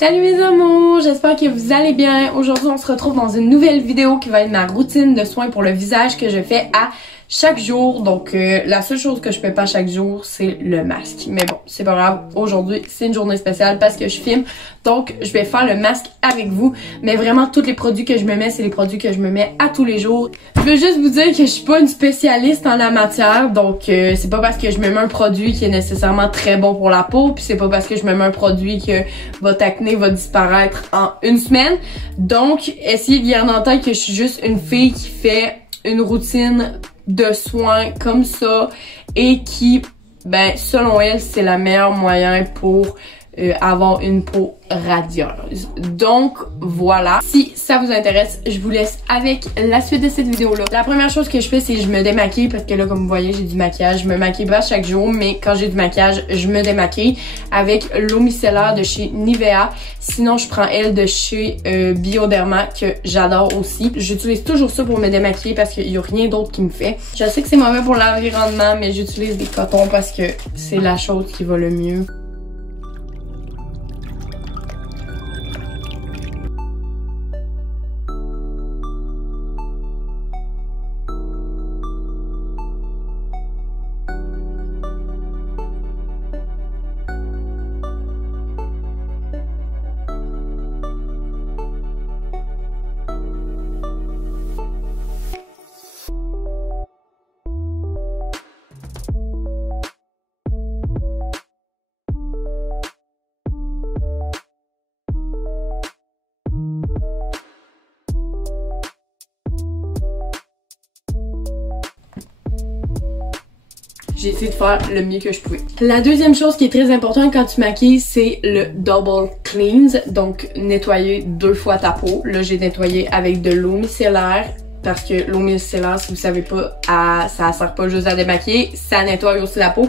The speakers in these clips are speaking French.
Salut mes amours, j'espère que vous allez bien. Aujourd'hui, on se retrouve dans une nouvelle vidéo qui va être ma routine de soins pour le visage que je fais à chaque jour. Donc, la seule chose que je fais pas chaque jour, c'est le masque. Mais bon, c'est pas grave. Aujourd'hui, c'est une journée spéciale parce que je filme. Donc, je vais faire le masque avec vous. Mais vraiment, tous les produits que je me mets, c'est les produits que je me mets à tous les jours. Je veux juste vous dire que je suis pas une spécialiste en la matière. Donc, c'est pas parce que je me mets un produit qui est nécessairement très bon pour la peau. Puis c'est pas parce que je me mets un produit que votre acné va disparaître en une semaine. Donc, essayez de garder en tête que je suis juste une fille qui fait une routine de soins comme ça et qui, ben, selon elle, c'est le meilleur moyen pour avoir une peau radieuse. Donc voilà, si ça vous intéresse, je vous laisse avec la suite de cette vidéo là. La première chose que je fais, c'est que je me démaquille parce que là, comme vous voyez, j'ai du maquillage. Je me maquille pas chaque jour, mais quand j'ai du maquillage, je me démaquille avec l'eau micellaire de chez Nivea. Sinon, je prends elle de chez Bioderma que j'adore aussi. J'utilise toujours ça pour me démaquiller parce qu'il y a rien d'autre qui me fait. Je sais que c'est mauvais pour l'environnement, mais j'utilise des cotons parce que c'est la chose qui va le mieux. J'ai essayé de faire le mieux que je pouvais. La deuxième chose qui est très importante quand tu maquilles, c'est le double cleanse. Donc, nettoyer 2 fois ta peau. Là, j'ai nettoyé avec de l'eau micellaire. Parce que l'eau micellaire, si vous savez pas, ça sert pas juste à démaquiller, ça nettoie aussi la peau.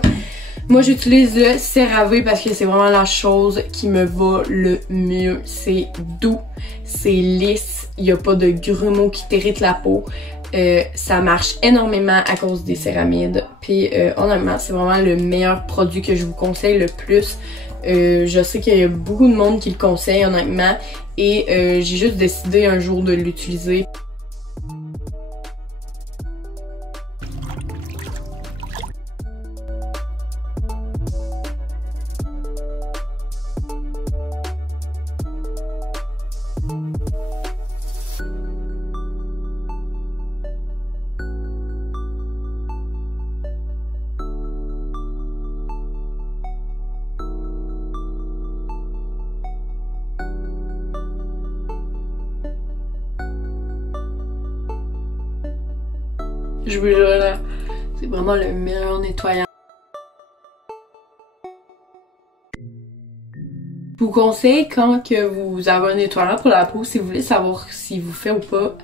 Moi, j'utilise le CeraVe parce que c'est vraiment la chose qui me va le mieux. C'est doux, c'est lisse, il n'y a pas de grumeaux qui t'irritent la peau. Ça marche énormément à cause des céramides. Puis honnêtement, c'est vraiment le meilleur produit que je vous conseille le plus. Je sais qu'il y a beaucoup de monde qui le conseille honnêtement. Et j'ai juste décidé un jour de l'utiliser. Je vous jure là, c'est vraiment le meilleur nettoyant. Je vous conseille quand que vous avez un nettoyant pour la peau, si vous voulez savoir s'il vous fait ou pas,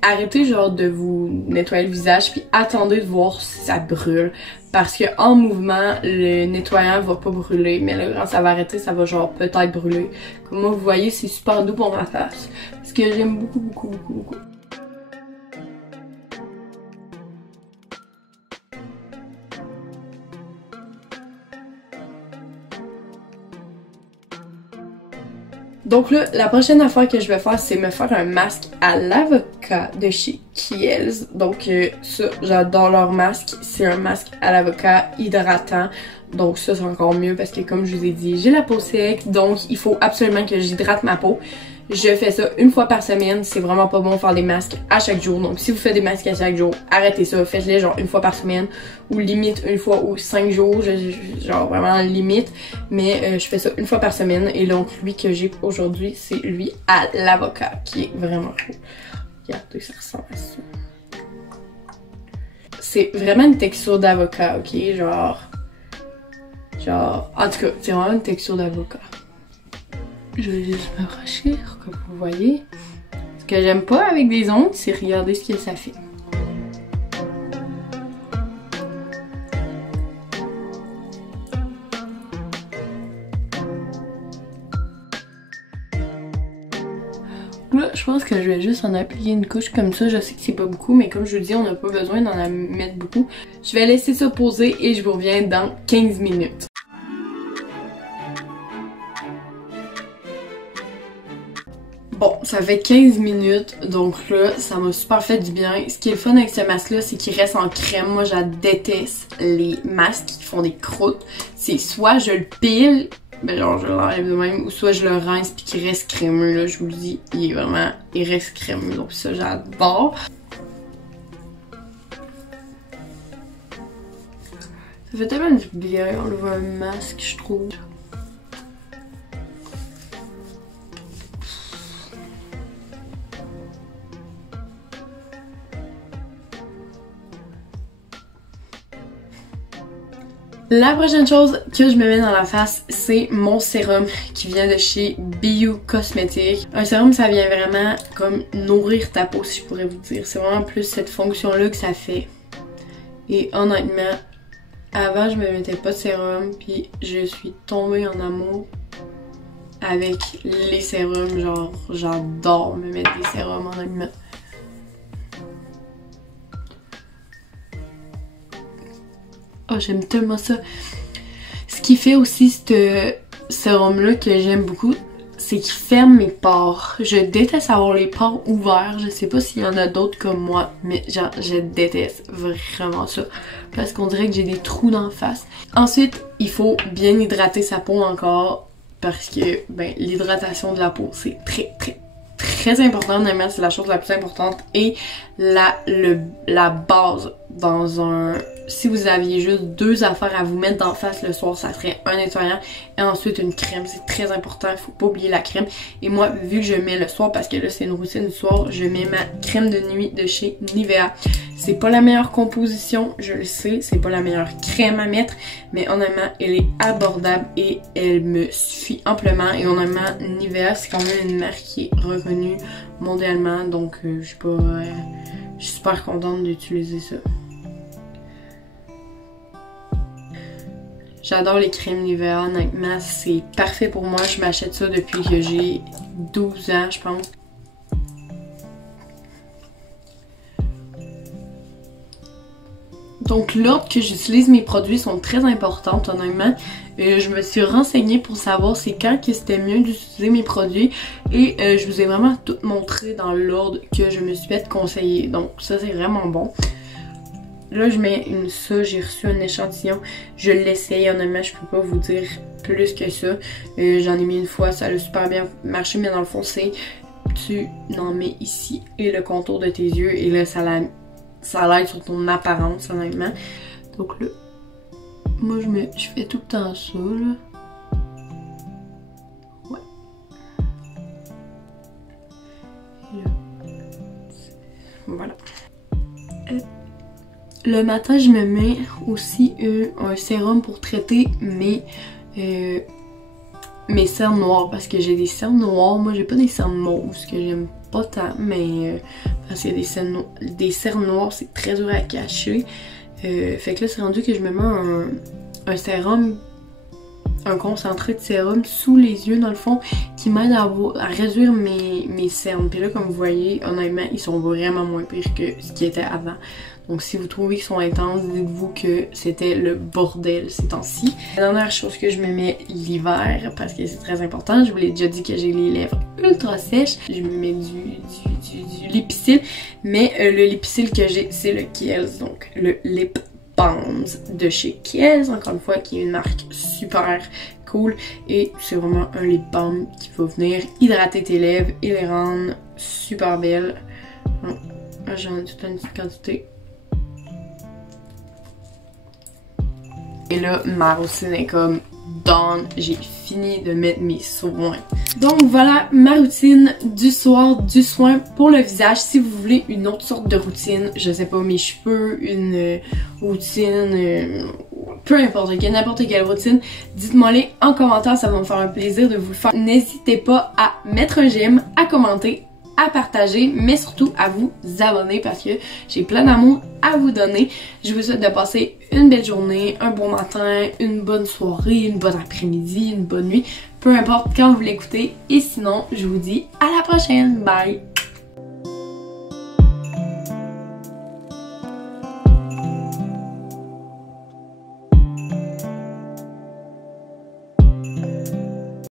arrêtez genre de vous nettoyer le visage puis attendez de voir si ça brûle. Parce que en mouvement, le nettoyant va pas brûler, mais là quand ça va arrêter, ça va genre peut-être brûler. Comme moi vous voyez, c'est super doux pour ma face. Parce que j'aime beaucoup. Donc là, la prochaine affaire que je vais faire, c'est me faire un masque à l'avocat de chez Kiehl's. Donc ça, j'adore leur masque. C'est un masque à l'avocat hydratant. Donc ça, c'est encore mieux parce que comme je vous ai dit, j'ai la peau sec. Donc il faut absolument que j'hydrate ma peau. Je fais ça 1 fois par semaine. C'est vraiment pas bon de faire des masques à chaque jour. Donc si vous faites des masques à chaque jour, arrêtez ça. Faites-les genre 1 fois par semaine. Ou limite 1 fois ou 5 jours. Genre vraiment limite. Mais je fais ça 1 fois par semaine. Et donc lui que j'ai aujourd'hui, c'est lui à l'avocat. Qui est vraiment cool. Regardez, ça ressemble à ça. C'est vraiment une texture d'avocat, ok? Genre... En tout cas, c'est vraiment une texture d'avocat. Je vais juste me rachir, comme vous voyez. Ce que j'aime pas avec des ongles, c'est regarder ce que ça fait. Là, je pense que je vais juste en appliquer une couche comme ça. Je sais que c'est pas beaucoup, mais comme je vous dis, on n'a pas besoin d'en mettre beaucoup. Je vais laisser ça poser et je vous reviens dans 15 minutes. Bon, ça fait 15 minutes, donc là, ça m'a super fait du bien. Ce qui est le fun avec ce masque-là, c'est qu'il reste en crème. Moi, je déteste les masques qui font des croûtes. C'est soit je le pile, ben genre je l'enlève de même, ou soit je le rince puis qu'il reste crémeux. Là, je vous le dis, il reste crémeux, donc ça, j'adore. Ça fait tellement du bien enlever un masque, je trouve. La prochaine chose que je me mets dans la face, c'est mon sérum qui vient de chez BU Cosmetics. Un sérum, ça vient vraiment comme nourrir ta peau, si je pourrais vous dire. C'est vraiment plus cette fonction-là que ça fait. Et honnêtement, avant, je me mettais pas de sérum, puis je suis tombée en amour avec les sérums. Genre, j'adore me mettre des sérums, honnêtement. Oh, j'aime tellement ça. Ce qui fait aussi ce sérum-là que j'aime beaucoup, c'est qu'il ferme mes pores. Je déteste avoir les pores ouverts. Je sais pas s'il y en a d'autres comme moi, mais genre, je déteste vraiment ça. Parce qu'on dirait que j'ai des trous d'en face. Ensuite, il faut bien hydrater sa peau encore. Parce que, ben, l'hydratation de la peau, c'est très important. Honnêtement, c'est la chose la plus importante. Et la base dans un... Si vous aviez juste 2 affaires à vous mettre d'en face le soir, ça serait un nettoyant et ensuite une crème. C'est très important, il faut pas oublier la crème. Et moi, vu que je mets le soir, parce que là c'est une routine du soir, je mets ma crème de nuit de chez Nivea. C'est pas la meilleure composition, je le sais, c'est pas la meilleure crème à mettre, mais honnêtement, elle est abordable et elle me suffit amplement. Et honnêtement, Nivea, c'est quand même une marque qui est reconnue mondialement, donc je suis super contente d'utiliser ça. J'adore les crèmes Nivea, honnêtement, c'est parfait pour moi. Je m'achète ça depuis que j'ai 12 ans, je pense. Donc l'ordre que j'utilise mes produits sont très importantes, honnêtement. Je me suis renseignée pour savoir c'est quand que c'était mieux d'utiliser mes produits. Et je vous ai vraiment tout montré dans l'ordre que je me suis fait conseiller. Donc ça, c'est vraiment bon. Là, je mets ça, j'ai reçu un échantillon. Je l'essaye, honnêtement, je peux pas vous dire plus que ça. J'en ai mis une fois, ça a super bien marché, mais dans le fond, c'est tu en mets ici et le contour de tes yeux. Et là, ça l'aide sur ton apparence, honnêtement. Donc là, moi, je fais tout le temps ça, là. Ouais. Et là. Voilà. Le matin, je me mets aussi un sérum pour traiter mes cernes noires. Parce que j'ai des cernes noires. Moi, j'ai pas des cernes mauves, ce que j'aime pas tant. Mais parce qu'il y a des cernes noires, c'est très dur à cacher. Fait que là, c'est rendu que je me mets un sérum, un concentré de sérum sous les yeux, dans le fond, qui m'aide à réduire mes cernes. Puis là, comme vous voyez, honnêtement, ils sont vraiment moins pires que ce qui était avant. Donc si vous trouvez qu'ils sont intenses, dites-vous que c'était le bordel ces temps-ci. La dernière chose que je me mets l'hiver, parce que c'est très important, je vous l'ai déjà dit que j'ai les lèvres ultra sèches. Je me mets du Lipicil, mais le Lipicil que j'ai, c'est le Kiehl's, donc le Lip Balm de chez Kiehl's, encore une fois, qui est une marque super cool. Et c'est vraiment un lip balm qui va venir hydrater tes lèvres et les rendre super belles. J'en ai toute une petite quantité. Et là, ma routine est comme done. J'ai fini de mettre mes soins. Donc voilà ma routine du soir, du soin pour le visage. Si vous voulez une autre sorte de routine, je sais pas, mes cheveux, une routine, peu importe, n'importe quelle routine, dites-moi les en commentaire, ça va me faire un plaisir de vous le faire. N'hésitez pas à mettre un j'aime, à commenter, à partager, mais surtout à vous abonner parce que j'ai plein d'amour à vous donner. Je vous souhaite de passer une belle journée, un bon matin, une bonne soirée, une bonne après-midi, une bonne nuit, peu importe quand vous l'écoutez. Et sinon, je vous dis à la prochaine. Bye!